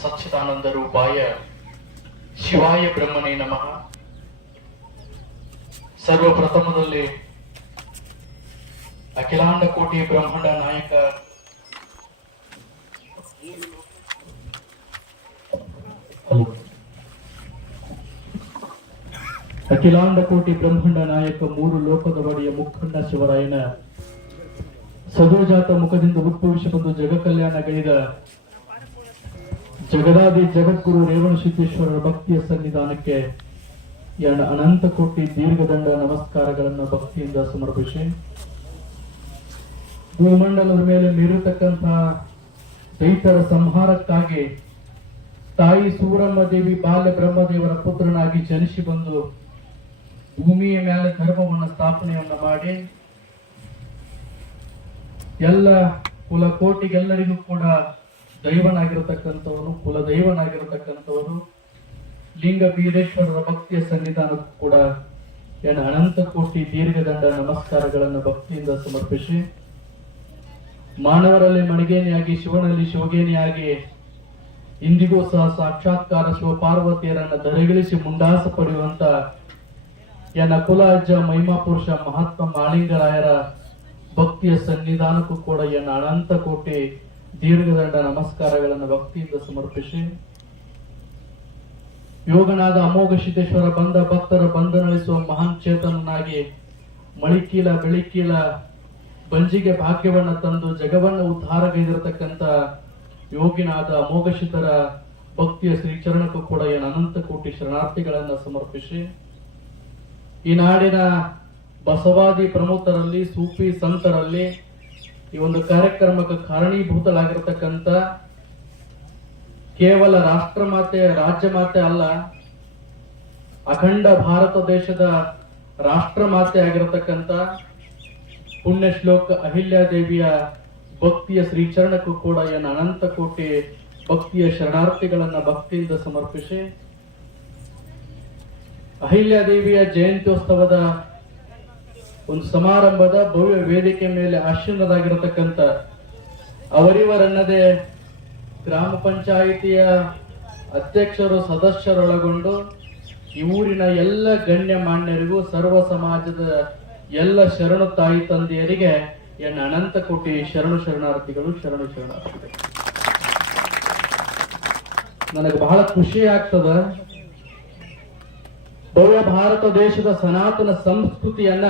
ಸಚ್ಚಿದಾನಂದ ರೂಪಾಯ ಶಿವಾಯ ಬ್ರಹ್ಮನೇ ನಮಃ. ಸರ್ವಪ್ರಥಮದಲ್ಲಿ ಅಖಿಲಾಂಡ ಕೋಟಿ ಬ್ರಹ್ಮಾಂಡ ನಾಯಕ ಅಖಿಲಾಂಡ ಕೋಟಿ ಬ್ರಹ್ಮಾಂಡ ನಾಯಕ ಮೂರು ಲೋಕದ ಒಡೆಯ ಮುಖಂಡ ಶಿವರಾಯನ ಸದೋಜಾತ ಮುಖದಿಂದ ಉದ್ಭವಿಸಿ ಬಂದು ಜಗ ಕಲ್ಯಾಣಗೈದ ಜಗದಾದಿ ಜಗದ್ಗುರು ರೇವಣ ಸಿದ್ದೇಶ್ವರರ ಭಕ್ತಿಯ ಸನ್ನಿಧಾನಕ್ಕೆ ಎರಡು ಅನಂತ ಕೋಟಿ ದೀರ್ಘದಂಡ ನಮಸ್ಕಾರಗಳನ್ನು ಭಕ್ತಿಯಿಂದ ಸಮರ್ಪಿಸಿ. ಭೂಮಂಡಲದ ಮೇಲೆ ಮೀರಿರತಕ್ಕಂತಹ ದೈತರ ಸಂಹಾರಕ್ಕಾಗಿ ತಾಯಿ ಸೂರಮ್ಮ ದೇವಿ ಬಾಲ್ಯ ಬ್ರಹ್ಮದೇವರ ಪುತ್ರನಾಗಿ ಜನಿಸಿ ಬಂದು ಭೂಮಿಯ ಮೇಲೆ ಧರ್ಮವನ್ನು ಸ್ಥಾಪನೆಯನ್ನ ಮಾಡಿ ಎಲ್ಲ ಕುಲಕೋಟಿಗೆಲ್ಲರಿಗೂ ಕೂಡ ದೈವನಾಗಿರತಕ್ಕಂಥವನು, ಕುಲದೈವನಾಗಿರತಕ್ಕಂಥವನು ಲಿಂಗ ಬೀರೇಶ್ವರರ ಭಕ್ತಿಯ ಸನ್ನಿಧಾನಕ್ಕೂ ಕೂಡ ಏನು ಅನಂತ ಕೋಟಿ ದೀರ್ಘದಂಡ ನಮಸ್ಕಾರಗಳನ್ನು ಭಕ್ತಿಯಿಂದ ಸಮರ್ಪಿಸಿ, ಮಾನವರಲ್ಲಿ ಮಣಿಗೇನಿಯಾಗಿ, ಶಿವನಲ್ಲಿ ಶಿವಗೇನಿಯಾಗಿ, ಇಂದಿಗೂ ಸಹ ಸಾಕ್ಷಾತ್ಕಾರ ಶಿವ ಪಾರ್ವತಿಯರನ್ನ ದರೆಗಿಳಿಸಿ ಮುಂಡಾಸ ಪಡೆಯುವಂತ ಎನ್ನ ಕುಲ ಅಜ್ಜ ಮಹಿಮಾ ಪುರುಷ ಮಹಾತ್ಮ ಮಾಳಿಂಗರಾಯರ ಭಕ್ತಿಯ ಸನ್ನಿಧಾನಕ್ಕೂ ಕೂಡ ಎನ್ನ ಅನಂತ ಕೋಟಿ ದೀರ್ಘದಂಡ ನಮಸ್ಕಾರಗಳನ್ನು ಭಕ್ತಿಯಿಂದ ಸಮರ್ಪಿಸಿ. ಯೋಗನಾದ ಅಮೋಘ ಸಿದ್ದೇಶ್ವರ ಬಂದ ಭಕ್ತರ ಬಂಧನಳಿಸುವ ಮಹಾನ್ ಚೇತನನಾಗಿ ಮಳಿಕೀಲ ಬೆಳಿಕೀಲ ಬಂಜಿಗೆ ಭಾಗ್ಯವನ್ನು ತಂದು ಜಗವನ್ನು ಉದ್ಧಾರಗೈದಿರತಕ್ಕಂತ ಯೋಗಿನಾದ ಅಮೋಘ ಭಕ್ತಿಯ ಶ್ರೀಚರಣಕ್ಕೂ ಕೂಡ ಏನು ಅನಂತ ಕೋಟಿ ಶರಣಾರ್ಥಿಗಳನ್ನು ಸಮರ್ಪಿಸಿ. ಈ ನಾಡಿನ ಬಸವಾದಿ ಪ್ರಮುಖರಲ್ಲಿ, ಸೂಫಿ ಸಂತರಲ್ಲಿ ಈ ಒಂದು ಕಾರ್ಯಕ್ರಮಕ್ಕೆ ಕಾರಣೀಭೂತರಾಗಿರ್ತಕ್ಕಂಥ ಕೇವಲ ರಾಷ್ಟ್ರ ಮಾತೆ, ರಾಜ್ಯ ಮಾತೆ ಅಲ್ಲ, ಅಖಂಡ ಭಾರತ ದೇಶದ ರಾಷ್ಟ್ರ ಮಾತೆ ಆಗಿರತಕ್ಕಂಥ ಪುಣ್ಯ ಶ್ಲೋಕ ಅಹಿಲ್ಯಾದೇವಿಯ ಭಕ್ತಿಯ ಶ್ರೀಚರಣಕ್ಕೂ ಕೂಡ ಏನು ಅನಂತ ಕೋಟಿ ಭಕ್ತಿಯ ಶರಣಾರ್ಥಿಗಳನ್ನ ಭಕ್ತಿಯಿಂದ ಸಮರ್ಪಿಸಿ ಅಹಿಲ್ಯಾದೇವಿಯ ಜಯಂತ್ಯೋತ್ಸವದ ಒಂದು ಸಮಾರಂಭದ ಭವ್ಯ ವೇದಿಕೆ ಮೇಲೆ ಆಶೀನರಾಗಿರತಕ್ಕಂಥ ಅವರಿವರನ್ನದೇ ಗ್ರಾಮ ಪಂಚಾಯಿತಿಯ ಅಧ್ಯಕ್ಷರು, ಸದಸ್ಯರೊಳಗೊಂಡು ಈ ಊರಿನ ಎಲ್ಲ ಗಣ್ಯ ಮಾನ್ಯರಿಗೂ, ಸರ್ವ ಸಮಾಜದ ಎಲ್ಲ ಶರಣು ತಾಯಿ ತಂದೆಯರಿಗೆ ಎನ್ನ ಅನಂತ ಕೋಟಿ ಶರಣು ಶರಣಾರ್ಥಿಗಳು ಶರಣು ಶರಣಾರ್ಥಿಗಳು. ನನಗೆ ಬಹಳ ಖುಷಿ ಆಗ್ತದ. ಭವ್ಯ ಭಾರತ ದೇಶದ ಸನಾತನ ಸಂಸ್ಕೃತಿಯನ್ನ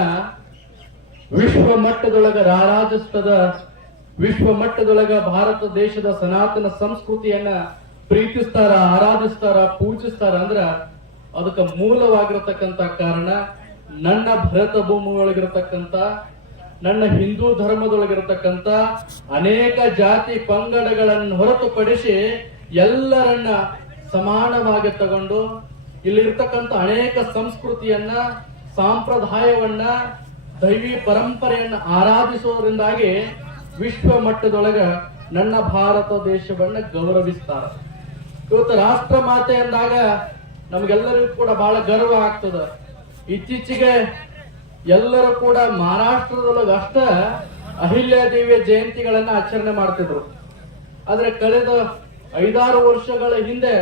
ವಿಶ್ವ ಮಟ್ಟದೊಳಗ ರಾರಾಜಿಸ್ತದ ವಿಶ್ವ ಮಟ್ಟದೊಳಗ ಭಾರತ ದೇಶದ ಸನಾತನ ಸಂಸ್ಕೃತಿಯನ್ನ ಪ್ರೀತಿಸ್ತಾರ, ಆರಾಧಿಸ್ತಾರ, ಪೂಜಿಸ್ತಾರ ಅಂದ್ರ ಅದಕ್ಕೆ ಮೂಲವಾಗಿರತಕ್ಕಂತ ಕಾರಣ ನನ್ನ ಭರತ ಭೂಮಿ ಒಳಗಿರತಕ್ಕಂತ ನನ್ನ ಹಿಂದೂ ಧರ್ಮದೊಳಗಿರತಕ್ಕಂತ ಅನೇಕ ಜಾತಿ ಪಂಗಡಗಳನ್ನು ಹೊರತುಪಡಿಸಿ ಎಲ್ಲರನ್ನ ಸಮಾನವಾಗಿ ತಗೊಂಡು ಇಲ್ಲಿರ್ತಕ್ಕಂಥ ಅನೇಕ ಸಂಸ್ಕೃತಿಯನ್ನ, ಸಾಂಪ್ರದಾಯವನ್ನ ದೈವಿ ಪರಂಪರೆಯನ್ನು ಆರಾಧಿಸೋದ್ರಿಂದಾಗಿ ವಿಶ್ವ ಮಟ್ಟದೊಳಗ ನನ್ನ ಭಾರತ ದೇಶವನ್ನ ಗೌರವಿಸ್ತಾರ. ಇವತ್ತು ರಾಷ್ಟ್ರ ಮಾತೆ ಅಂದಾಗ ನಮ್ಗೆಲ್ಲರಿಗೂ ಕೂಡ ಬಹಳ ಗರ್ವ ಆಗ್ತದ. ಇತ್ತೀಚೆಗೆ ಎಲ್ಲರೂ ಕೂಡ ಮಹಾರಾಷ್ಟ್ರದೊಳಗ ಅಷ್ಟ ಅಹಿಲ್ಯಾದೇವಿಯ ಜಯಂತಿಗಳನ್ನ ಆಚರಣೆ ಮಾಡ್ತಿದ್ರು. ಆದ್ರೆ ಕಳೆದ ಐದಾರು ವರ್ಷಗಳ ಹಿಂದೆ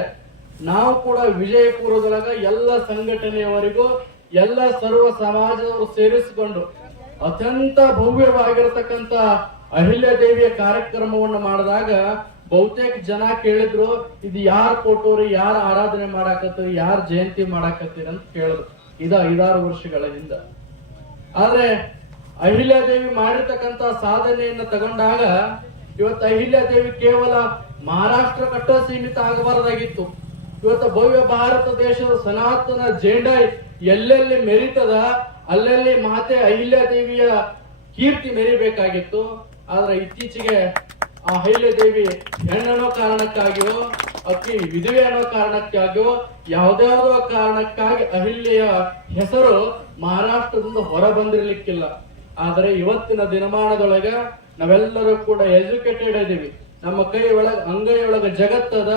ನಾವು ಕೂಡ ವಿಜಯಪುರದೊಳಗ ಎಲ್ಲ ಸಂಘಟನೆಯವರಿಗೂ ಎಲ್ಲ ಸರ್ವ ಸಮಾಜದವರು ಸೇರಿಸಿಕೊಂಡು ಅತ್ಯಂತ ಭವ್ಯವಾಗಿರತಕ್ಕಂತ ಅಹಿಲ್ಯ ದೇವಿಯ ಕಾರ್ಯಕ್ರಮವನ್ನು ಮಾಡಿದಾಗ ಬಹುತೇಕ ಜನ ಕೇಳಿದ್ರು, ಇದು ಯಾರ್ ಫೋಟೋರಿ ಯಾರ ಆರಾಧನೆ ಮಾಡಾಕತ್ತೀರಿ, ಯಾರ್ ಜಯಂತಿ ಮಾಡಾಕತ್ತೀರಿ ಅಂತ ಕೇಳಿದ್ರು. ಇದ ಐದಾರು ವರ್ಷಗಳ ಹಿಂದ. ಆದ್ರೆ ಅಹಿಲ್ಯಾದೇವಿ ಮಾಡಿರ್ತಕ್ಕಂತ ಸಾಧನೆಯನ್ನ ತಗೊಂಡಾಗ ಇವತ್ತು ಅಹಿಲ್ಯಾದೇವಿ ಕೇವಲ ಮಹಾರಾಷ್ಟ್ರ ಕಟ್ಟ ಸೀಮಿತ ಆಗಬಾರದಾಗಿತ್ತು. ಇವತ್ತು ಭವ್ಯ ಭಾರತ ದೇಶದ ಸನಾತನ ಜೆಂಡ ಎಲ್ಲೆಲ್ಲಿ ಮೆರಿತದ, ಅಲ್ಲೆಲ್ಲಿ ಮಾತೆ ಅಹಿಲ್ಯಾದೇವಿಯ ಕೀರ್ತಿ ಮೆರಿಬೇಕಾಗಿತ್ತು, ಆದ್ರೆ ಇತ್ತೀಚೆಗೆ ಆ ಅಹಿಲ್ಯಾದೇವಿ ಹೆಣ್ಣನೋ ಕಾರಣಕ್ಕಾಗಿಯೋ, ಅಕ್ಕಿ ವಿಧವೆ ಅನ್ನೋ ಕಾರಣಕ್ಕಾಗಿಯೋ ಯಾವುದ್ಯಾವುದೋ ಕಾರಣಕ್ಕಾಗಿ ಅಹಿಲ್ಯೆಯ ಹೆಸರು ಮಹಾರಾಷ್ಟ್ರದಿಂದ ಹೊರ ಬಂದಿರ್ಲಿಕ್ಕಿಲ್ಲ ಆದರೆ ಇವತ್ತಿನ ದಿನಮಾನದೊಳಗೆ ನಾವೆಲ್ಲರೂ ಕೂಡ ಎಜುಕೇಟೆಡ್ ಇದೀವಿ ನಮ್ಮ ಕೈ ಒಳಗ ಅಂಗೈ ಒಳಗ ಜಗತ್ತದ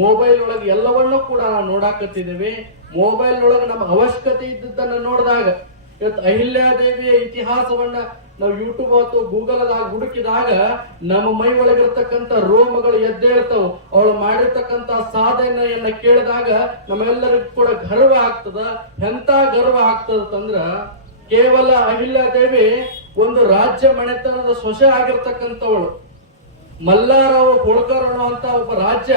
ಮೊಬೈಲ್ ಒಳಗ ಎಲ್ಲವನ್ನೂ ಕೂಡ ನಾವು ನೋಡಾಕತ್ತಿದ್ದೇವೆ. ಮೊಬೈಲ್ ಒಳಗ ನಮ್ಮ ಅವಶ್ಯಕತೆ ಇದ್ದದ್ದನ್ನ ನೋಡಿದಾಗ ಇವತ್ತು ಅಹಿಲ್ಯಾದೇವಿಯ ಇತಿಹಾಸವನ್ನ ನಾವು ಯೂಟ್ಯೂಬ್ ಅಥವಾ ಗೂಗಲ್ದಾಗ ಹುಡುಕಿದಾಗ, ನಮ್ಮ ಮೈ ಒಳಗಿರ್ತಕ್ಕಂಥ ರೋಮಗಳು ಎದ್ದೇಳ್ತಾವ ಅವಳು ಮಾಡಿರ್ತಕ್ಕಂಥ ಸಾಧನೆಯನ್ನ ಕೇಳಿದಾಗ ನಮ್ಮೆಲ್ಲರಿಗೂ ಕೂಡ ಗರ್ವ ಆಗ್ತದ. ಎಂತ ಗರ್ವ ಆಗ್ತದಂದ್ರ ಕೇವಲ ಅಹಿಲ್ಯಾದೇವಿ ಒಂದು ರಾಜ್ಯ ಮನೆತನದ ಸೊಸೆ ಆಗಿರ್ತಕ್ಕಂಥವಳು. ಮಲ್ಲಾರಾವ್ ಹೋಳ್ಕರ್ ಅನ್ನುವಂತ ಒಬ್ಬ ರಾಜ್ಯ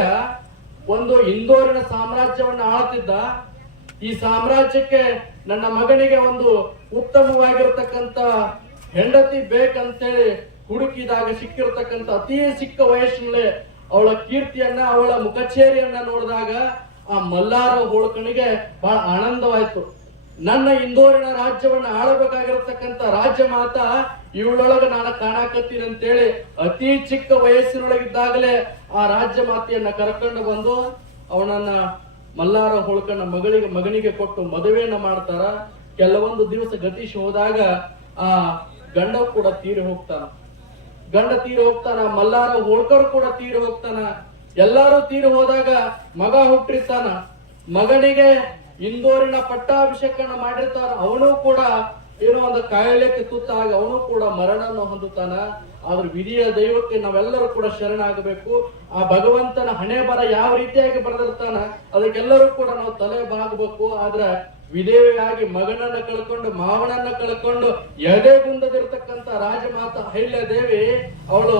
ಒಂದು ಇಂದೋರಿನ ಸಾಮ್ರಾಜ್ಯವನ್ನು ಆಳ್ತಿದ್ದ ಈ ಸಾಮ್ರಾಜ್ಯಕ್ಕೆ ನನ್ನ ಮಗನಿಗೆ ಒಂದು ಉತ್ತಮವಾಗಿರ್ತಕ್ಕಂಥ ಹೆಂಡತಿ ಬೇಕಂತೇಳಿ ಹುಡುಕಿದಾಗ ಸಿಕ್ಕಿರ್ತಕ್ಕಂಥ ಅತಿ ಚಿಕ್ಕ ವಯಸ್ಸಿನಲ್ಲೇ ಅವಳ ಕೀರ್ತಿಯನ್ನ, ಅವಳ ಮುಖಚೇರಿಯನ್ನ ನೋಡಿದಾಗ ಆ ಮಲ್ಲಾರ ಹೋಳ್ಕನಿಗೆ ಬಹಳ ಆನಂದವಾಯ್ತು. ನನ್ನ ಇಂದೋರಿನ ರಾಜ್ಯವನ್ನ ಆಳಬೇಕಾಗಿರತಕ್ಕಂತ ರಾಜ್ಯ ಮಾತ ಇವಳೊಳಗ ನಾನು ಕಾಣಾಕತ್ತೀನಿ ಅಂತೇಳಿ ಅತಿ ಚಿಕ್ಕ ವಯಸ್ಸಿನೊಳಗಿದ್ದಾಗಲೇ ಆ ರಾಜ್ಯ ಮಾತೆಯನ್ನ ಕರ್ಕೊಂಡು ಬಂದು ಅವನನ್ನ ಮಲ್ಲಾರ ಹೋಳ್ಕಣ್ಣ ಮಗಳಿಗೆ, ಮಗನಿಗೆ ಕೊಟ್ಟು ಮದುವೆಯನ್ನ ಮಾಡ್ತಾರ. ಕೆಲವೊಂದು ದಿವಸ ಗತಿಸಿ ಹೋದಾಗ ಆ ಗಂಡ ಕೂಡ ತೀರಿ ಹೋಗ್ತಾನ. ಗಂಡ ತೀರಿ ಹೋಗ್ತಾನ, ಮಲ್ಲಾರ ಹೋಳ್ಕರ್ ಕೂಡ ತೀರಿ ಹೋಗ್ತಾನ. ಎಲ್ಲಾರು ತೀರಿ ಹೋದಾಗ ಮಗ ಹುಟ್ಟಿರ್ತಾನ. ಮಗನಿಗೆ ಇಂದೋರಿನ ಪಟ್ಟಾಭಿಷೇಕನ ಮಾಡಿರ್ತಾರ ಅವನು ಕೂಡ ಏನೋ ಒಂದು ಕಾಯಿಲೆಗೆ ತುತ್ತಾಗಿ ಅವನು ಕೂಡ ಮರಣವನ್ನು ಹೊಂದುತ್ತಾನ. ಆದ್ರೆ ವಿಧಿಯ ದೈವಕ್ಕೆ ನಾವೆಲ್ಲರೂ ಕೂಡ ಶರಣಾಗಬೇಕು. ಆ ಭಗವಂತನ ಹಣೆ ಬರ ಯಾವ ರೀತಿಯಾಗಿ ಬರೆದಿರ್ತಾನ, ಅದಕ್ಕೆಲ್ಲರೂ ಕೂಡ ನಾವು ತಲೆ ಬಾಗಬೇಕು. ಆದ್ರೆ ವಿಧೇವಿಯಾಗಿ ಮಗನನ್ನ ಕಳ್ಕೊಂಡು, ಮಾವನನ್ನ ಕಳ್ಕೊಂಡು ಎದೆ ಗುಂದದಿರ್ತಕ್ಕಂತ ರಾಜಮಾತ ಅಹಿಲ್ಯ ದೇವಿ ಅವಳು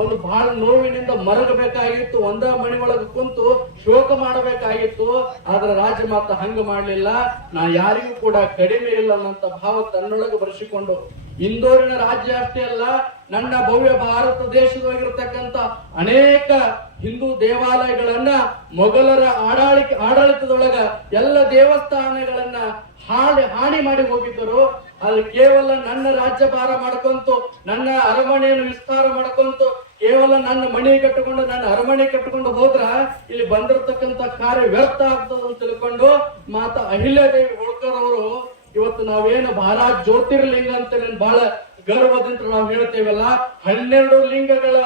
ಒಂದು ಬಹಳ ನೋವಿನಿಂದ ಮರಗಬೇಕಾಗಿತ್ತು. ಒಂದ ಮಣಿ ಒಳಗೆ ಕುಂತು ಶೋಕ ಮಾಡಬೇಕಾಗಿತ್ತು. ಆದ್ರೆ ರಾಜಮಾತ ಹಂಗ ಮಾಡ್ಲಿಲ್ಲ. ನಾ ಯಾರಿಗೂ ಕೂಡ ಕಡಿಮೆ ಇಲ್ಲ ಅನ್ನಂತ ಭಾವ ತನ್ನೊಳಗೆ ಬರೆಸಿಕೊಂಡು ಇಂದೋರಿನ ರಾಜ್ಯ ಅಷ್ಟೇ ಅಲ್ಲ, ನನ್ನ ಭವ್ಯ ಭಾರತ ದೇಶದೊಳಗಿರ್ತಕ್ಕಂಥ ಅನೇಕ ಹಿಂದೂ ದೇವಾಲಯಗಳನ್ನ ಮೊಘಲರ ಆಡಳಿತ ಆಡಳಿತದೊಳಗ ಎಲ್ಲ ದೇವಸ್ಥಾನಗಳನ್ನ ಹಾಳಿ ಹಾನಿ ಮಾಡಿ ಹೋಗಿದ್ದರು. ಅಲ್ಲಿ ಕೇವಲ ನನ್ನ ರಾಜ್ಯಭಾರ ಮಾಡ್ಕೊಂತು, ನನ್ನ ಅರಮನೆಯನ್ನು ವಿಸ್ತಾರ ಮಾಡ್ಕೊಂತು, ಕೇವಲ ನನ್ನ ಮಣಿ ಕಟ್ಟಿಕೊಂಡು, ನನ್ನ ಅರಮನೆ ಕಟ್ಟಿಕೊಂಡು ಹೋದ್ರ ಇಲ್ಲಿ ಬಂದಿರತಕ್ಕಂತ ಕಾರ್ಯ ವ್ಯರ್ಥ ಆಗ್ತದ ಅಂತ ತಿಳ್ಕೊಂಡು ಮಾತಾ ಅಹಿಲ್ಯಾದೇವಿ ಹೋಳ್ಕರ್ ಅವರು ಇವತ್ತು ನಾವೇನು ಭಾರ ಜ್ಯೋತಿರ್ಲಿಂಗ ಅಂತ ಬಹಳ ಗರ್ವದಿಂದ ನಾವು ಹೇಳ್ತೇವಲ್ಲ, ಹನ್ನೆರಡು ಲಿಂಗಗಳ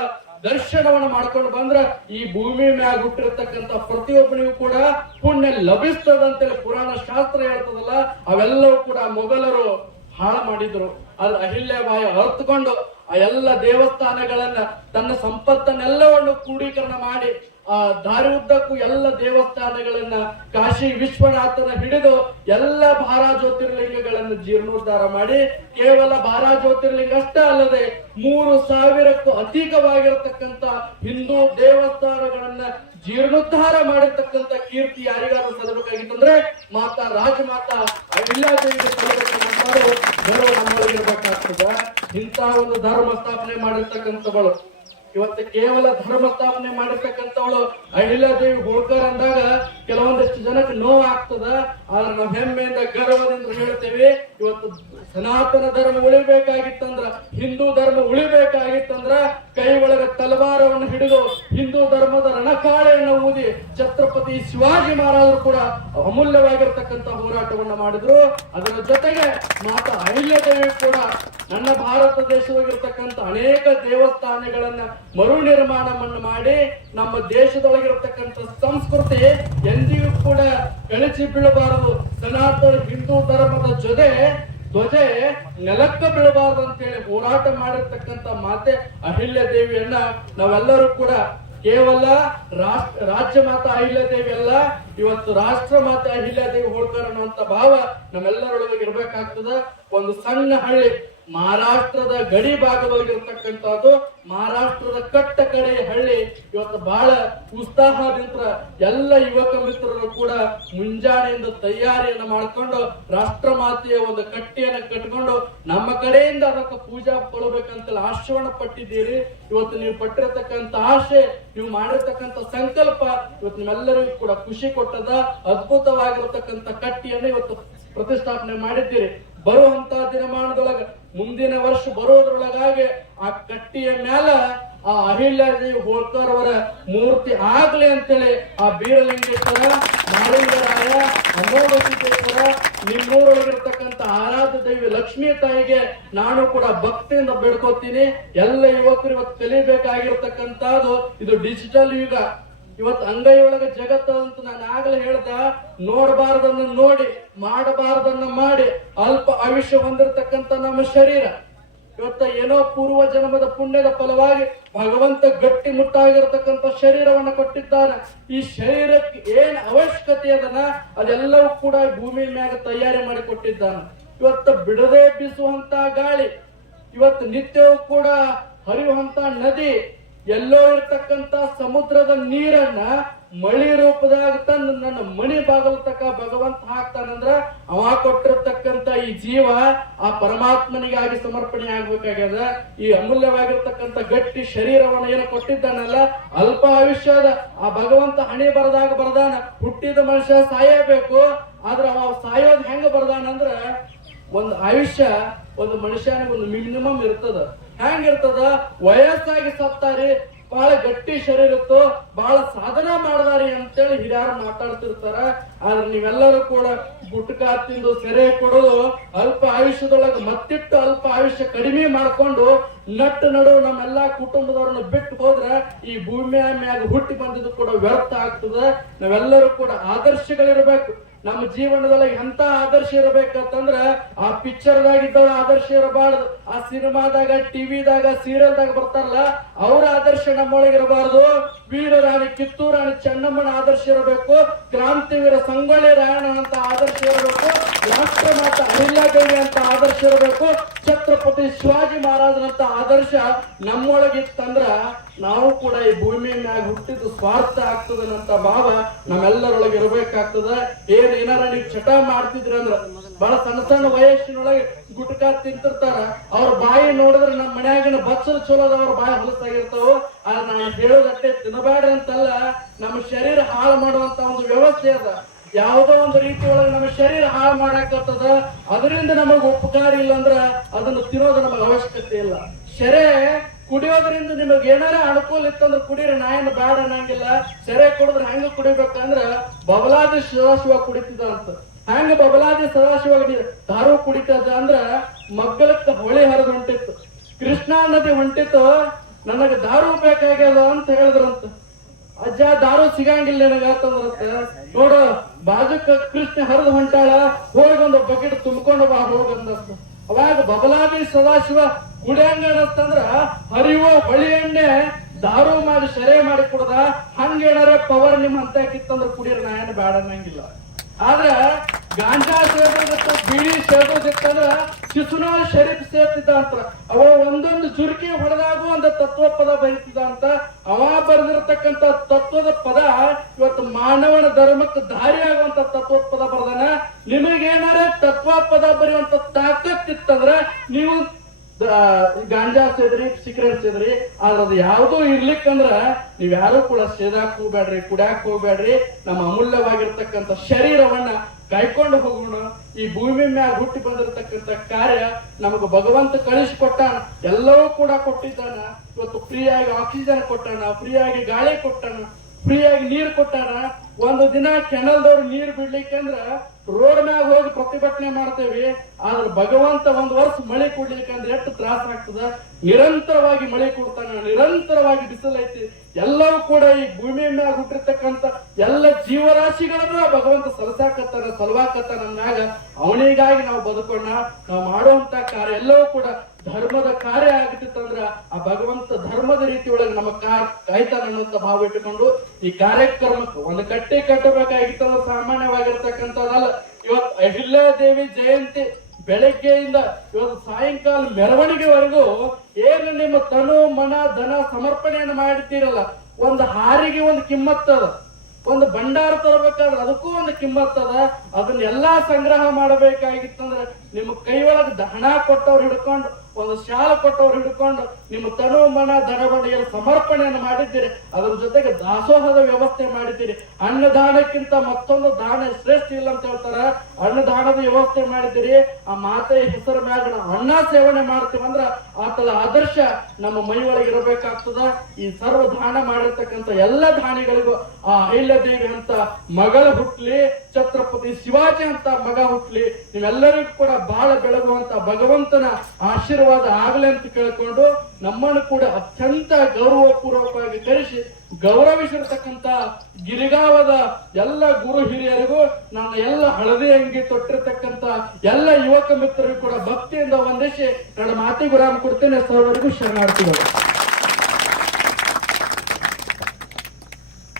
ದರ್ಶನವನ್ನ ಮಾಡ್ಕೊಂಡು ಬಂದ್ರ ಈ ಭೂಮಿ ಮ್ಯಾಗ ಹುಟ್ಟಿರ್ತಕ್ಕಂತ ಪ್ರತಿಯೊಬ್ಬನಿಗೂ ಕೂಡ ಪುಣ್ಯ ಲಭಿಸ್ತದಂತೇಳಿ ಪುರಾಣ ಶಾಸ್ತ್ರ ಹೇಳ್ತದಲ್ಲ, ಅವೆಲ್ಲವೂ ಕೂಡ ಮೊಘಲರು ಹಾಳು ಮಾಡಿದ್ರು. ಅಲ್ಲಿ ಅಹಿಲ್ಯ ಬಾಯಿ ಹೊರತುಕೊಂಡು ಆ ಎಲ್ಲ ದೇವಸ್ಥಾನಗಳನ್ನ ತನ್ನ ಸಂಪತ್ತನ್ನೆಲ್ಲವನ್ನು ಕ್ರೋಢೀಕರಣ ಮಾಡಿ ಆ ದಾರಿ ಉದ್ದಕ್ಕೂ ಎಲ್ಲ ದೇವಸ್ಥಾನಗಳನ್ನ ಕಾಶಿ ವಿಶ್ವನಾಥನ ಹಿಡಿದು ಎಲ್ಲ ಭಾರ ಜ್ಯೋತಿರ್ಲಿಂಗಗಳನ್ನು ಜೀರ್ಣೋದ್ಧಾರ ಮಾಡಿ ಕೇವಲ ಭಾರ ಜ್ಯೋತಿರ್ಲಿಂಗ ಅಷ್ಟೇ ಅಲ್ಲದೆ ಮೂರು ಸಾವಿರಕ್ಕೂ ಅಧಿಕವಾಗಿರತಕ್ಕಂತ ಹಿಂದೂ ದೇವಸ್ಥಾನಗಳನ್ನ ಜೀರ್ಣೋದ್ಧಾರ ಮಾಡಿರ್ತಕ್ಕಂಥ ಕೀರ್ತಿ ಯಾರಿಗಾದ್ರೂ ಸಲ್ಲಬೇಕಾಗಿತ್ತಂದ್ರೆ ಮಾತಾ ರಾಜಮಾತಾ ನಮ್ಮೊಳಗಿರ್ಬೇಕಾಗ್ತದ ಇಂಥ ಒಂದು ಧರ್ಮ ಸ್ಥಾಪನೆ ಮಾಡಿರ್ತಕ್ಕಂಥವಳು. ಇವತ್ತು ಕೇವಲ ಧರ್ಮ ಸ್ಥಾಪನೆ ಮಾಡಿರ್ತಕ್ಕಂಥವಳು ದೇವಿ ಹೋಳ್ಕರ್ ಅಂದಾಗ ಕೆಲವೊಂದಿಷ್ಟು ಜನಕ್ಕೆ ನೋವು ಆಗ್ತದ ಆದ್ರೆ ನಾವು ಹೆಮ್ಮೆಯಿಂದ ಗರ್ವದಿಂದ ಹೇಳ್ತೇವೆ, ಇವತ್ತು ಸನಾತನ ಧರ್ಮ ಉಳಿಬೇಕಾಗಿತ್ತಂದ್ರ, ಹಿಂದೂ ಧರ್ಮ ಉಳಿಬೇಕಾಗಿತ್ತಂದ್ರ ಕೈ ಒಳಗ ತಲವಾರವನ್ನು ಹಿಡಿದು ಹಿಂದೂ ಧರ್ಮದ ರಣಕಾಳೆಯನ್ನು ಊದಿ ಛತ್ರಪತಿ ಶಿವಾಜಿ ಮಹಾರಾಜರು ಕೂಡ ಅಮೂಲ್ಯವಾಗಿರ್ತಕ್ಕಂಥ ಹೋರಾಟವನ್ನು ಮಾಡಿದ್ರು. ಅದರ ಜೊತೆಗೆ ಮಾತಾ ಅಹಿಲ್ಯದೇವಿ ಕೂಡ ನನ್ನ ಭಾರತ ದೇಶವಾಗಿರ್ತಕ್ಕಂಥ ಅನೇಕ ದೇವಸ್ಥಾನಗಳನ್ನ ಮರು ನಿರ್ಮಾಣವನ್ನು ಮಾಡಿ ನಮ್ಮ ದೇಶದೊಳಗಿರತಕ್ಕಂಥ ಸಂಸ್ಕೃತಿ ಎಂದಿಗೂ ಕೂಡ ಕಳಚಿ ಬೀಳಬಾರದು. ಸನಾತನ ಹಿಂದೂ ಧರ್ಮದ ಜೊತೆ ಧ್ವಜೆ ನೆಲಕ್ಕ ಬೀಳಬಾರದು ಅಂತೇಳಿ ಹೋರಾಟ ಮಾಡಿರ್ತಕ್ಕಂಥ ಮಾತೆ ಅಹಿಲ್ಯ ದೇವಿಯನ್ನ ನಾವೆಲ್ಲರೂ ಕೂಡ ಕೇವಲ ರಾಷ್ಟ್ರ, ರಾಜ್ಯ ಮಾತಾ ಅಹಿಲ್ಯ ದೇವಿ ಅಲ್ಲ ಇವತ್ತು ರಾಷ್ಟ್ರ ಮಾತೆ ಅಹಿಲ್ಯಾದೇವಿ ಹೋಳ್ಕರ್ ಅನ್ನುವಂತ ಭಾವ ನಮ್ಮೆಲ್ಲರೊಳಗೆ ಇರ್ಬೇಕಾಗ್ತದ. ಒಂದು ಸಣ್ಣ ಹಳ್ಳಿ, ಮಹಾರಾಷ್ಟ್ರದ ಗಡಿ ಭಾಗದೊಳಗಿರ್ತಕ್ಕಂಥದ್ದು, ಮಹಾರಾಷ್ಟ್ರದ ಕಟ್ಟ ಕಡೆ ಹಳ್ಳಿ. ಇವತ್ತು ಬಹಳ ಉತ್ಸಾಹದಿಂದ ಎಲ್ಲ ಯುವಕ ಮಿತ್ರರು ಕೂಡ ಮುಂಜಾನೆಯಿಂದ ತಯಾರಿಯನ್ನು ಮಾಡಿಕೊಂಡು ರಾಷ್ಟ್ರ ಮಾತೆಯ ಒಂದು ಕಟ್ಟಿಯನ್ನು ಕಟ್ಕೊಂಡು ನಮ್ಮ ಕಡೆಯಿಂದ ಅದಕ್ಕೆ ಪೂಜಾ ಕೊಡಬೇಕಂತ ಆಶ್ರವಣ ಪಟ್ಟಿದ್ದೀರಿ. ಇವತ್ತು ನೀವು ಪಟ್ಟಿರತಕ್ಕಂತ ಆಶೆ, ನೀವು ಮಾಡಿರ್ತಕ್ಕಂಥ ಸಂಕಲ್ಪ, ಇವತ್ತು ನಿಮ್ಮೆಲ್ಲರಿಗೂ ಕೂಡ ಖುಷಿ ಕೊಟ್ಟದ ಅದ್ಭುತವಾಗಿರತಕ್ಕಂಥ ಕಟ್ಟಿಯನ್ನು ಇವತ್ತು ಪ್ರತಿಷ್ಠಾಪನೆ ಮಾಡಿದ್ದೀರಿ. ಬರುವಂತ ದಿನಮಾನದೊಳಗ, ಮುಂದಿನ ವರ್ಷ ಬರೋದ್ರೊಳಗಾಗಿ ಆ ಕಟ್ಟಿಯ ಮ್ಯಾಲ ಆ ಅಹಿಲ್ಯಾದೇವಿ ಹೋಳ್ಕರ್ ಅವರ ಮೂರ್ತಿ ಆಗ್ಲಿ ಅಂತೇಳಿ ಆ ಬೀರಲಿಂಗೇಶ್ವರ ಮಾಳಿಂಗರಾಯ ಅಮೋಘೇಶ್ವರ ನಿಮ್ಮೂರೊಳಗಿರ್ತಕ್ಕಂಥ ಆರಾಧ್ಯ ದೇವಿ ಲಕ್ಷ್ಮೀ ತಾಯಿಗೆ ನಾನು ಕೂಡ ಭಕ್ತಿಯಿಂದ ಬೇಡ್ಕೋತೀನಿ. ಎಲ್ಲ ಯುವಕರು ಇವತ್ತು ಕಲಿಬೇಕಾಗಿರ್ತಕ್ಕಂಥದ್ದು ಇದು ಡಿಜಿಟಲ್ ಯುಗ. ಇವತ್ತು ಅಂಗೈಯೊಳಗ ಒಳಗೆ ಜಗತ್ತು ಅಂತ ನಾನು ಆಗಲೇ ಹೇಳ್ದ, ನೋಡಬಾರ್ದನ್ನ ನೋಡಿ, ಮಾಡಬಾರ್ದನ್ನ ಮಾಡಿ, ಅಲ್ಪ ಆಯುಷ್ಯ ಹೊಂದಿರತಕ್ಕಂತ ನಮ್ಮ ಶರೀರ. ಇವತ್ತ ಏನೋ ಪೂರ್ವ ಜನ್ಮದ ಪುಣ್ಯದ ಫಲವಾಗಿ ಭಗವಂತ ಗಟ್ಟಿ ಮುಟ್ಟಾಗಿರ್ತಕ್ಕಂಥ ಶರೀರವನ್ನ ಕೊಟ್ಟಿದ್ದಾನೆ. ಈ ಶರೀರಕ್ಕೆ ಏನ್ ಅವಶ್ಯಕತೆ ಅದನ್ನ, ಅದೆಲ್ಲವೂ ಕೂಡ ಭೂಮಿ ಮ್ಯಾಗ ತಯಾರಿ ಮಾಡಿ ಕೊಟ್ಟಿದ್ದಾನೆ. ಇವತ್ತ ಬಿಡದೆ ಬೀಸುವಂತ ಗಾಳಿ, ಇವತ್ತು ನಿತ್ಯವೂ ಕೂಡ ಹರಿಯುವಂತ ನದಿ ಎಲ್ಲೋ ಇರ್ತಕ್ಕಂತ ಸಮುದ್ರದ ನೀರನ್ನ ಮಳಿ ರೂಪದಾಗ ತಂದು ನನ್ನ ಮಣಿ ಬಾಗಲ ತಕ್ಕ ಭಗವಂತ ಹಾಕ್ತಾನಂದ್ರ ಅವ ಕೊಟ್ಟಿರ್ತಕ್ಕಂತ ಈ ಜೀವ ಆ ಪರಮಾತ್ಮನಿಗಾಗಿ ಸಮರ್ಪಣೆ ಆಗ್ಬೇಕಾಗ್ಯದ. ಈ ಅಮೂಲ್ಯವಾಗಿರ್ತಕ್ಕಂತ ಗಟ್ಟಿ ಶರೀರವನ್ನ ಏನು ಕೊಟ್ಟಿದ್ದಾನಲ್ಲ, ಅಲ್ಪ ಆಯುಷ್ಯದ ಆ ಭಗವಂತ ಹಣೆ ಬರದಾಗ ಬರದಾನ. ಹುಟ್ಟಿದ ಮನುಷ್ಯ ಸಾಯಬೇಕು, ಆದ್ರೆ ಅವ ಸಾಯೋದ್ ಹೆಂಗ ಬರದಾನಂದ್ರ, ಒಂದು ಆಯುಷ್ಯ ಒಂದು ಮನುಷ್ಯನಿಗೆ ಒಂದು ಮಿನಿಮಮ್ ಇರ್ತದ. ಹೆಂಗಿರ್ತದ? ವಯಸ್ಸಾಗಿ ಸತ್ತಾರಿ ಬಹಳ ಗಟ್ಟಿ ಶರೀರ ಇತ್ತು ಬಹಳ ಸಾಧನ ಮಾಡದಾರಿ ಅಂತೇಳಿ ಹಿರಿಯರು ಮಾತಾಡ್ತಿರ್ತಾರ. ಆದ್ರೆ ನೀವೆಲ್ಲರೂ ಕೂಡ ಗುಟ್ಕಾ ತಿಂದು ಸೆರೆ ಕೊಡೋದು ಅಲ್ಪ ಆಯುಷ್ಯದೊಳಗೆ ಮತ್ತಿಟ್ಟು ಅಲ್ಪ ಆಯುಷ್ಯ ಕಡಿಮೆ ಮಾಡ್ಕೊಂಡು ನಟ್ಟು ನಡು ನಮ್ಮೆಲ್ಲಾ ಕುಟುಂಬದವ್ರನ್ನ ಬಿಟ್ಟು ಹೋದ್ರೆ ಈ ಭೂಮಿಯ ಮ್ಯಾಗ ಹುಟ್ಟಿ ಬಂದಿದ್ದು ಕೂಡ ವ್ಯರ್ಥ ಆಗ್ತದೆ. ನಾವೆಲ್ಲರೂ ಕೂಡ ಆದರ್ಶಗಳಿರ್ಬೇಕು. ನಮ್ಮ ಜೀವನದಲ್ಲಿ ಎಂತ ಆದರ್ಶ ಇರಬೇಕಂತಂದ್ರ ಆ ಪಿಕ್ಚರ್ದಾಗ ಇದ್ದ ಆದರ್ಶ ಇರಬಾರ್ದು. ಆ ಸಿನಿಮಾದಾಗ, ಟಿವಿದಾಗ, ಸೀರಿಯಲ್ದಾಗ ಬರ್ತಾರಲ್ಲ, ಅವ್ರ ಆದರ್ಶ ನಮ್ಮೊಳಗೆ ಇರಬಾರ್ದು ವೀರರಾಣಿ ಕಿತ್ತೂರು ರಾಣಿ ಚೆನ್ನಮ್ಮನ ಆದರ್ಶ ಇರಬೇಕು. ಕ್ರಾಂತಿವೀರ, ಸಂಗೊಳ್ಳಿ, ರಾಯಣ್ಣ ಅಂತ ಆದರ್ಶ ಇರಬೇಕು. ರಾಷ್ಟ್ರ ಮಾತ ಅಹಿಲ್ಯಾದೇವಿ ಅಂತ ಆದರ್ಶ ಇರಬೇಕು. ಛತ್ರಪತಿ ಶಿವಾಜಿ ಮಹಾರಾಜನಂತ ಆದರ್ಶ ನಮ್ಮೊಳಗಿತ್ತಂದ್ರ ನಾವು ಕೂಡ ಈ ಭೂಮಿ ಮ್ಯಾಗ ಹುಟ್ಟಿದ್ದು ಸ್ವಾರ್ಥ ಆಗ್ತದನಂತ ಭಾವ ನಮ್ಮೆಲ್ಲರೊಳಗೆ ಇರಬೇಕಾಗ್ತದ. ಏನ್ ಏನಾರ ನೀವು ಚಟ ಮಾಡ್ತಿದ್ರಿ ಅಂದ್ರ ಬಹಳ ಸಣ್ಣ ಸಣ್ಣ ವಯಸ್ಸಿನೊಳಗೆ ಗುಟ್ಕ ತಿಂತಿರ್ತಾರ. ಅವ್ರ ಬಾಯಿ ನೋಡಿದ್ರೆ ನಮ್ಮ ಮನ್ಯಾಗಿನ ಬಚ್ಚಲು ಚಲೋದ ಅವ್ರ ಬಾಯಿ ಹೊಲಸಾಗಿರ್ತಾವ. ಆದ್ರೆ ನಾನು ಹೇಳೋದಟ್ಟೆ ತಿನ್ನಬೇಡ್ರಿ ಅಂತಲ್ಲ, ನಮ್ಮ ಶರೀರ ಹಾಳು ಮಾಡುವಂತ ಒಂದು ವ್ಯವಸ್ಥೆ ಅದ. ಯಾವುದೋ ಒಂದು ರೀತಿ ಒಳಗೆ ನಮ್ಮ ಶರೀರ ಹಾಳು ಮಾಡಾಕತ್ತದ. ಅದರಿಂದ ನಮಗ್ ಉಪಕಾರ ಇಲ್ಲ ಅಂದ್ರ ಅದನ್ನು ತಿನ್ನೋದು ನಮಗೆ ಅವಶ್ಯಕತೆ ಇಲ್ಲ. ಶರೆ ಕುಡಿಯೋದ್ರಿಂದ ನಿಮಗೆ ಏನಾರ ಅನುಕೂಲ ಇತ್ತಂದ್ರೆ ಕುಡೀರಿ ನಾಯನ್ ಬೇಡ ಅನ್ನಂಗಿಲ್ಲ. ಸೆರೆ ಕುಡಿದ್ರೆ ಹೆಂಗ ಕುಡಿಬೇಕಂದ್ರ ಬಬಲಾದಿ ಸದಾಶಿವ ಕುಡಿತದ ಅಂತ. ಹೆಂಗ ಬಬಲಾದಿ ಸದಾಶಿವ ದಾರು ಕುಡಿತದ ಅಂದ್ರ ಮಗ್ಗಲಕ್ಕ ಹೊಳಿ ಹರಿದು ಹೊಂಟಿತ್ತು. ಕೃಷ್ಣಾ ನದಿ ಹೊಂಟಿತ್ತು, ನನಗ ದಾರು ಬೇಕಾಗ್ಯದ ಅಂತ ಹೇಳಿದ್ರಂತ. ಅಜ್ಜ, ದಾರು ಸಿಗಂಗಿಲ್ಲ ನನಗಂತಂದ್ರತ್ತ ನೋಡು, ಬಾಜುಕ ಕೃಷ್ಣ ಹರಿದು ಹೊಂಟಾಳ ಹೋಗಿ ಒಂದು ಬಕೆಟ್ ತುಂಬಿಕೊಂಡು ಬಾ ಹೋಗಂದತ್ತ ಅವಾಗ ಬಬಲಾದಿ ಸದಾಶಿವ ಕುಡಿಯಂಗಡತ್ತಂದ್ರ ಹರಿಯುವ ಹೊಳಿ ಎಣ್ಣೆ ದಾರು ಮಾಡಿ ಶರೇ ಮಾಡಿ ಕುಡ್ದ ಹಂಗೇನಾರ ಪವರ್ ನಿಮ್ಮ ಅಂತ ಕಿತ್ತಂದ್ರ ಕುಡಿಯರ್ ನಾ ಏನು ಬೇಡ ಅನ್ನಂಗಿಲ್ಲ ಆದ್ರ ಗಾಂಜಾ ಸೇರ್ಬೋದಿತ್ತು ಬೀಡಿ ಸೇದೋದಿತ್ತಂದ್ರ ಶಿಶುನಾಳ ಶರೀಫ್ ಸೇರ್ತಿದ್ದ ಅಂತ ಅವ ಒಂದೊಂದು ಜುರುಕಿ ಹೊಡೆದಾಗ ಒಂದು ತತ್ವ ಪದ ಬರೀತಿದ್ದ ಅಂತ ಅವ ಬರೆದಿರ್ತಕ್ಕಂತ ತತ್ವದ ಪದ ಇವತ್ತು ಮಾನವನ ಧರ್ಮಕ್ಕೆ ದಾರಿ ಆಗುವಂತ ತತ್ವ ಪದ ಬರ್ದಾನ ನಿಮಗೇನಾರ ತತ್ವ ಪದ ಬರೆಯುವಂತ ತಾಕತ್ತಿತ್ತಂದ್ರ ನೀವು ಗಾಂಜಾ ಸೇದ್ರಿ ಸಿಗರೇಟ್ ಸೇದ್ರಿ ಆದ್ರ ಅದು ಯಾವುದೋ ಇರ್ಲಿಕ್ಕಂದ್ರ ನೀವ್ ಯಾರು ಕೂಡ ಸೇದಾಕ್ ಹೋಗ್ಬೇಡ್ರಿ ಕುಡ್ಯಾಕ್ ಹೋಗ್ಬೇಡ್ರಿ ನಮ್ಮ ಅಮೂಲ್ಯವಾಗಿರ್ತಕ್ಕಂಥ ಶರೀರವನ್ನ ಕೈಕೊಂಡು ಹೋಗೋಣ. ಈ ಭೂಮಿ ಮ್ಯಾಗ ಹುಟ್ಟಿ ಬಂದಿರತಕ್ಕಂಥ ಕಾರ್ಯ ನಮಗ ಭಗವಂತ ಕಳಿಸಿಕೊಟ್ಟಾನ, ಎಲ್ಲವೂ ಕೂಡ ಕೊಟ್ಟಿದ್ದಾನ. ಇವತ್ತು ಫ್ರೀಯಾಗಿ ಆಕ್ಸಿಜನ್ ಕೊಟ್ಟಾನ, ಫ್ರೀಯಾಗಿ ಗಾಳಿ ಕೊಟ್ಟಾನ, ಫ್ರೀಯಾಗಿ ನೀರ್ ಕೊಟ್ಟಾನ. ಒಂದು ದಿನ ಕೆನಲ್ದವ್ರು ನೀರ್ ಬಿಡ್ಲಿಕ್ಕಂದ್ರ ರೋಡ್ ಮ್ಯಾಗ ಹೋಗಿ ಪ್ರತಿಭಟನೆ ಮಾಡ್ತೇವಿ, ಆದ್ರೆ ಭಗವಂತ ಒಂದ್ ವರ್ಷ ಮಳೆ ಕೊಡ್ಲಿಕ್ಕಂದ್ರೆ ಎಷ್ಟು ತ್ರಾಸ ಆಗ್ತದ? ನಿರಂತರವಾಗಿ ಮಳೆ ಕೊಡ್ತಾನ, ನಿರಂತರವಾಗಿ ಬಿಸಿಲೈತಿ. ಎಲ್ಲವೂ ಕೂಡ ಈ ಭೂಮಿಯ ಮ್ಯಾಗ ಹುಟ್ಟಿರ್ತಕ್ಕಂತ ಎಲ್ಲ ಜೀವರಾಶಿಗಳನ್ನ ಭಗವಂತ ಸಲಸಾಕತ್ತಾನ, ಸಲವಾಕತ್ತಾನ ಮ್ಯಾಗ ಅವನಿಗಾಗಿ ನಾವು ಬದುಕೋಣ, ನಾವು ಮಾಡುವಂತ ಕಾರ್ಯ ಎಲ್ಲವೂ ಕೂಡ ಧರ್ಮದ ಕಾರ್ಯ ಆಗ್ತಿತ್ತಂದ್ರ ಆ ಭಗವಂತ ಧರ್ಮದ ರೀತಿ ಒಳಗೆ ನಮ್ಮ ಕಾಯ್ತಾನ ಅನ್ನುವಂತ ಭಾವ ಇಟ್ಟುಕೊಂಡು ಈ ಕಾರ್ಯಕ್ರಮಕ್ಕೆ ಒಂದು ಕಟ್ಟಿ ಕಟ್ಟಬೇಕಾಗಿತ್ತಂದ್ರೆ ಸಾಮಾನ್ಯವಾಗಿರ್ತಕ್ಕಂಥದ್ದಲ್ಲ. ಇವತ್ತು ಅಹಿಲ್ಯಾ ದೇವಿ ಜಯಂತಿ ಬೆಳಗ್ಗೆಯಿಂದ ಇವತ್ತು ಸಾಯಂಕಾಲ ಮೆರವಣಿಗೆವರೆಗೂ ಏನು ನಿಮ್ಮ ತನು, ಮನ, ಧನ ಸಮರ್ಪಣೆಯನ್ನು ಮಾಡಿದ್ದೀರಲ್ಲ ಒಂದು ಹಾರಿಗೆ ಒಂದು ಕಿಮ್ಮತ್ತದ ಒಂದು ಭಂಡಾರ ತರಬೇಕಾದ್ರೆ ಅದಕ್ಕೂ ಒಂದು ಕಿಮ್ಮತ್ತದ ಅದನ್ನೆಲ್ಲಾ ಸಂಗ್ರಹ ಮಾಡಬೇಕಾಗಿತ್ತಂದ್ರೆ ನಿಮ್ಮ ಕೈ ಒಳಗೆ ಹಣ ಕೊಟ್ಟವ್ರು ಹಿಡ್ಕೊಂಡು ಒಂದು ಶಾಲ ಕೊಟ್ಟವ್ರು ಹಿಡ್ಕೊಂಡು ನಿಮ್ಮ ತನು ಮನ ಧನಬಡಿಯಲ್ಲಿ ಸಮರ್ಪಣೆಯನ್ನು ಮಾಡಿದ್ದೀರಿ. ಅದರ ಜೊತೆಗೆ ದಾಸೋಹದ ವ್ಯವಸ್ಥೆ ಮಾಡಿದ್ದೀರಿ. ಅನ್ನದಾನಕ್ಕಿಂತ ಮತ್ತೊಂದು ದಾನ ಶ್ರೇಷ್ಠ ಇಲ್ಲ ಅಂತ ಹೇಳ್ತಾರ. ಅನ್ನದಾನದ ವ್ಯವಸ್ಥೆ ಮಾಡಿದ್ದೀರಿ. ಆ ಮಾತೆಯ ಹೆಸರು ಮ್ಯಾಗ ಅನ್ನ ಸೇವನೆ ಮಾಡ್ತೀವಂದ್ರ ಆತದ ಆದರ್ಶ ನಮ್ಮ ಮೈ ಒಳಗೆ ಇರಬೇಕಾಗ್ತದ. ಈ ಸರ್ವ ದಾನ ಮಾಡಿರ್ತಕ್ಕಂಥ ಎಲ್ಲ ದಾನಿಗಳಿಗೂ ಆ ಅಹಿಲ್ಯದೇವಿ ಅಂತ ಮಗಳು ಹುಟ್ಲಿ, ಛತ್ರಪತಿ ಶಿವಾಜಿ ಅಂತ ಮಗ ಹುಟ್ಲಿ ನೀವೆಲ್ಲರಿಗೂ ಕೂಡ ಬಾಳ ಬೆಳಗುವಂತ ಭಗವಂತನ ಆಶೀರ್ವಾದ ಆಶೀರ್ವಾದ ಆಗಲಿ ಅಂತ ಕೇಳ್ಕೊಂಡು ನಮ್ಮನ್ನು ಕೂಡ ಅತ್ಯಂತ ಗೌರವಪೂರ್ವಕವಾಗಿ ಕರೆಸಿ ಗೌರವಿಸಿರ್ತಕ್ಕಂತ ಗಿರಿಗಾವದ ಎಲ್ಲ ಗುರು ಹಿರಿಯರಿಗೂ ನನ್ನ ಎಲ್ಲ ಹಳದಿ ಅಂಗಿ ತೊಟ್ಟಿರ್ತಕ್ಕಂತ ಎಲ್ಲ ಯುವಕ ಮಿತ್ರರಿಗೂ ಕೂಡ ಭಕ್ತಿಯಿಂದ ವಂದಿಸಿ ನನ್ನ ಮಾತಿಗೆ ವಿರಾಮ ಕೊಡ್ತೇನೆ. ಸರ್ವರಿಗೂ ಶರಣಾರ್ಥಿಗಳು.